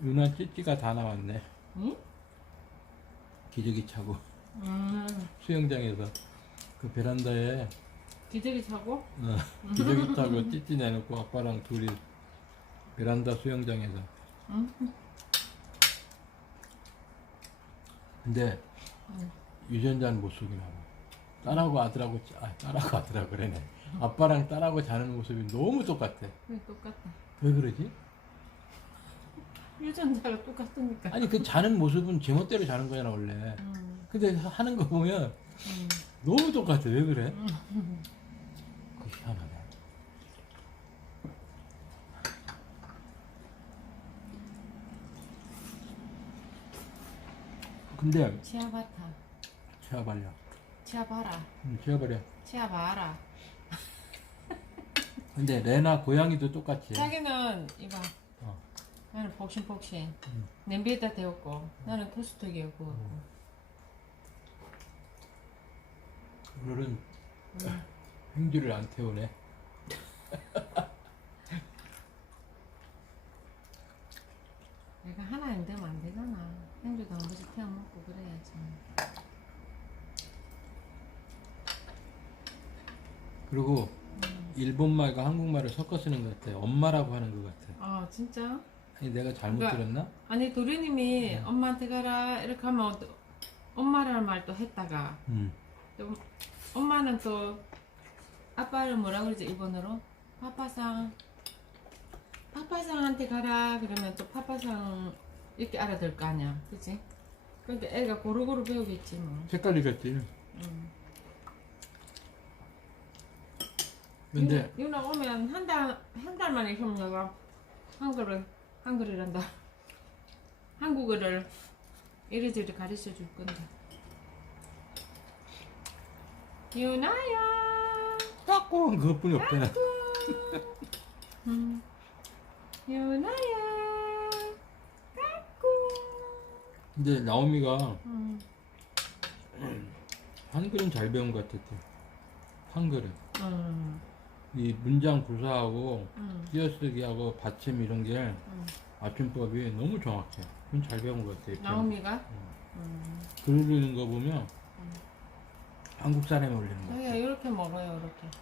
누나 찌찌가 다 나왔네. 응? 기저귀 차고 음, 수영장에서 그 베란다에 기저귀 차고? 어, 기저귀 차고 찌찌 내놓고 아빠랑 둘이 베란다 수영장에서. 응? 근데 응. 유전자는 못 속이나 봐. 딸하고 아들하고 짜- 아, 딸하고 아들하고 그러네. 아빠랑 딸하고 자는 모습이 너무 똑같아. 그래, 똑같다. 왜 그러지? 유전자가 똑같으니까. 아니 그 자는 모습은 제멋대로 자는 거잖아 원래. 음, 근데 하는 거 보면 음, 너무 똑같아. 왜 그래? 음. 그 희한하네. 근데 치아바타. 치아발려. 치아바라. 응, 치아발려. 치아바라. 근데 레나 고양이도 똑같이. 해. 자기는 이거. 어. 나는 폭신폭신. 음. 냄비에다 데웠고, 나는 토스트기에 구웠고. 오늘은 음. 행주를 안 태우네. 내가 하나님 되면 안 되잖아. 행주도 한 번씩 태워 먹고 그래야지. 그리고 음. 일본 말과 한국말을 섞어 쓰는 것 같아. 엄마라고 하는 것 같아. 아, 진짜? 아니 내가 잘못 그러니까- 들었나? 아니, 도련님이 음. 엄마한테 가라, 이렇게 하면 또 엄마라는 말도 했다가, 응. 또 엄마는 또 아빠를 뭐라 그러지 일본어로? 파파상 파파상한테 가라 그러면 또 파파상 이렇게 알아들 거 아니야 그치? 그러니까 애가 고루고루 배우겠지 뭐 헷갈리겠지. 음. 근데 유- 유나 오면 한 달 한 달 만에 있으면 내가 한글을 한글이란다 한국어를 이리저리 가르쳐 줄 건데 유나야 까꿍 그것뿐이 없잖아. 음. 유나야 까꿍 근데 나오미가 음. 한글은 잘 배운 것 같았대. 한글은 음. 이 문장 구사하고 음. 띄어쓰기하고 받침 이런 게 음. 맞춤법이 너무 정확해. 그건 잘 배운 것 같아. 나오미가 음. 음. 글 올리는 거 보면 음. 한국 사람이 올리는 거 같아. 이렇게 먹어요 이렇게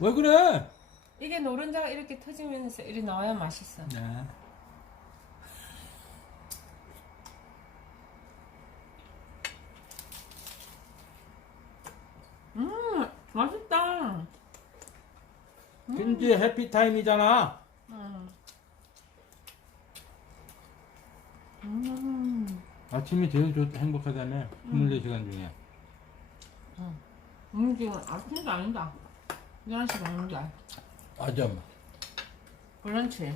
왜 그래? 이게 노른자가 이렇게 터지면서 이리 나와야 맛있어 네. 음 맛있다 근데 해피타임이잖아. 음. 음. 아침이 제일 좋, 행복하다며. 24시간 중에. 음, 지금 아침도 아니다. 11시 반인데. 맞아. 브런치.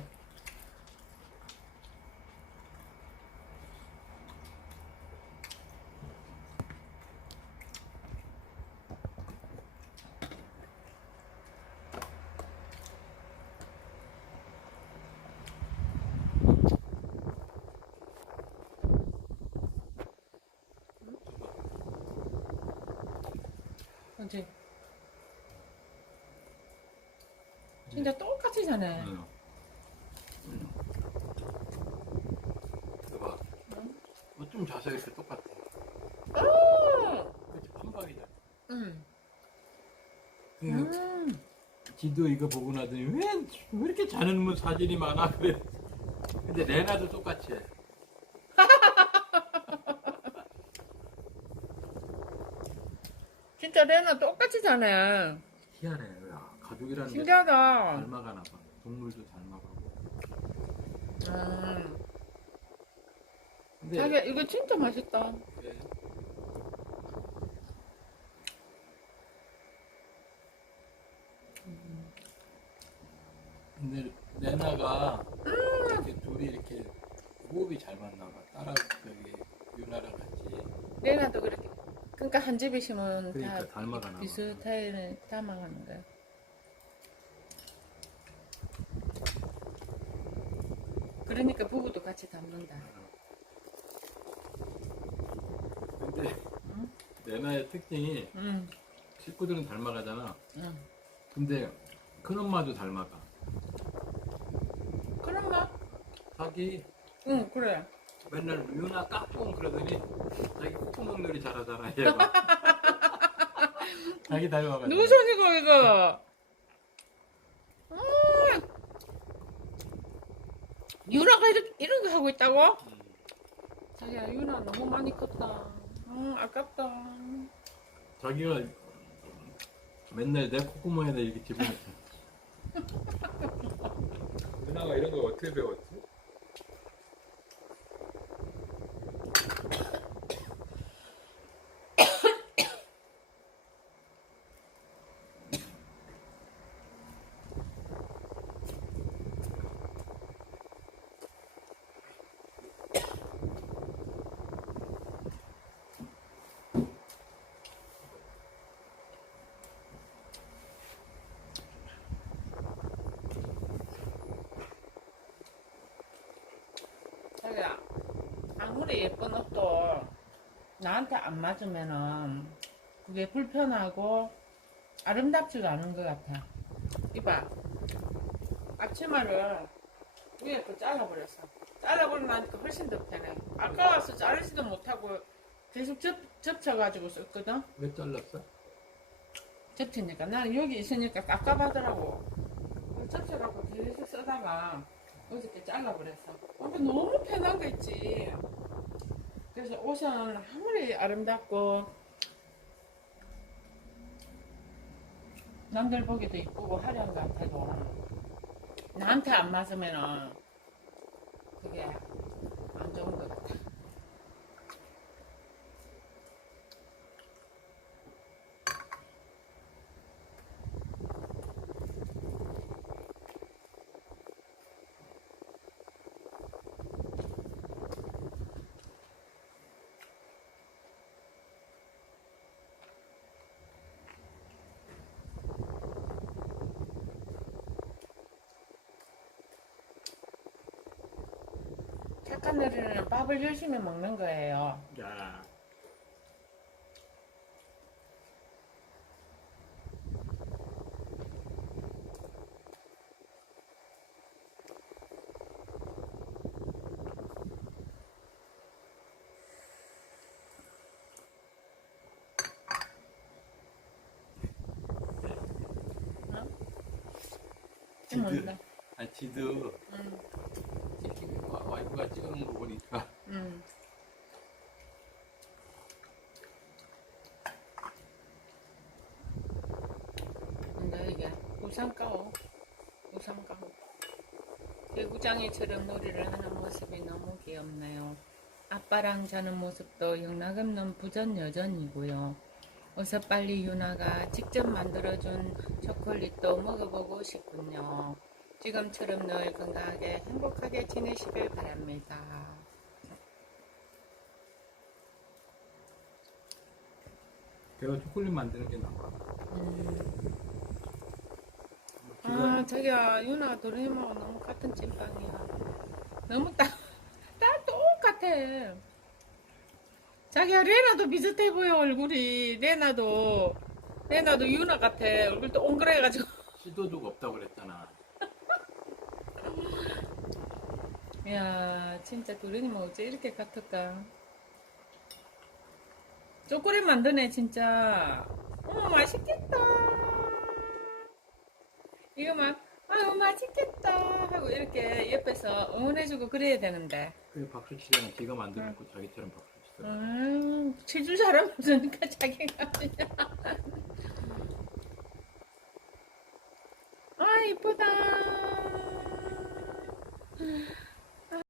진짜 똑같이잖아. 봐봐. 어쩜 자세히 이렇게 똑같아. 음! 그치, 판박이잖아. 응. 그 음. 지도 이거 보고 나더니 왜, 왜 이렇게 자는 분 사진이 많아? 그래. 근데 레나도 똑같이 해. 진짜 레나 똑같이잖아. 희한해. 야, 가족이라는 게 신기하다. 닮아가나 봐. 동물도 닮아가고. 음. 근데 자기야, 이거 진짜 맛있다. 그래. 근데 레나가 이렇게 둘이 이렇게 호흡이 잘 맞나 봐. 딸하고 저기 유나랑 같이. 레나도 그렇게. 그러니까 한 집이시면 그러니까 다 닮아가나 봐. 비슷하게 닮아가는 거야. 그러니까 부부도 같이 닮는다. 근데 응? 레나의 특징이 응, 식구들은 닮아가잖아. 응. 근데 큰엄마도 닮아가. 막 자기 응 그래. 맨날 유나 깍꿍 그러더니 자기 콧구멍 놀이 잘하잖아 얘가 자기 닮아가지고 누구 손이고 이거? 유나가 이렇게 이런 거 하고 있다고? 음. 자기야 유나 너무 많이 컸다. 음 아깝다. 자기가 맨날 내 콧구멍에다 이렇게 집어넣자 유나가 이런 거 어떻게 배웠지? 자기야 아무리 예쁜 옷도 나한테 안 맞으면은 그게 불편하고 아름답지가 않은 것 같아. 이봐 앞치마를 위에 거 잘라버렸어. 잘라버리고 나니까 훨씬 더 편해. 아까워서 자르지도 못하고 계속 접, 접쳐가지고 썼거든. 왜 잘랐어? 접히니까 나는 여기 있으니까 깝깝하더라고. 접혀갖고 계속 쓰다가 어저께 잘라버렸어. 아, 근데 너무 편한 거 있지. 그래서 옷은 아무리 아름답고 남들 보기도 이쁘고 화려한 것 같아도 나한테 안 맞으면은 그게 안 좋은 것 같아. 착한 어린이는 밥을 열심히 먹는 거예요. 야. 지드? 아 지드. 응, 거 와이프가 찍어놓은 거 보니까 응. 근데 이게 우산가오, 우산가오. 개구장이처럼 놀이를 하는 모습이 너무 귀엽네요. 아빠랑 자는 모습도 영락없는 부전 여전이고요. 어서 빨리 유나가 직접 만들어준 초콜릿도 먹어보고 싶군요. 지금처럼 늘 건강하게 행복하게 지내시길 바랍니다. 걔가 초콜릿 만드는 게 나아 음. 아, 자기야, 유나가 도레미하고 너무 같은 찐빵이야. 너무 딱, 딱 똑같아. 자기야, 레나도 비슷해 보여, 얼굴이. 레나도, 레나도 유나 같아. 얼굴 동그래가지고. 시도도 없다고 그랬잖아 야, 진짜 도레미하고 어째 이렇게 같을까? 초콜릿 만드네, 진짜. 어머, 맛있겠다. 이거 막, 아유, 맛있겠다. 하고 이렇게 옆에서 응원해주고 그래야 되는데. 그게 박수 치잖아 지가 만들어놓고 자기처럼 박수 치잖아 음, 치줄 사람 없으니까 자기가 그냥. 아, 이쁘다.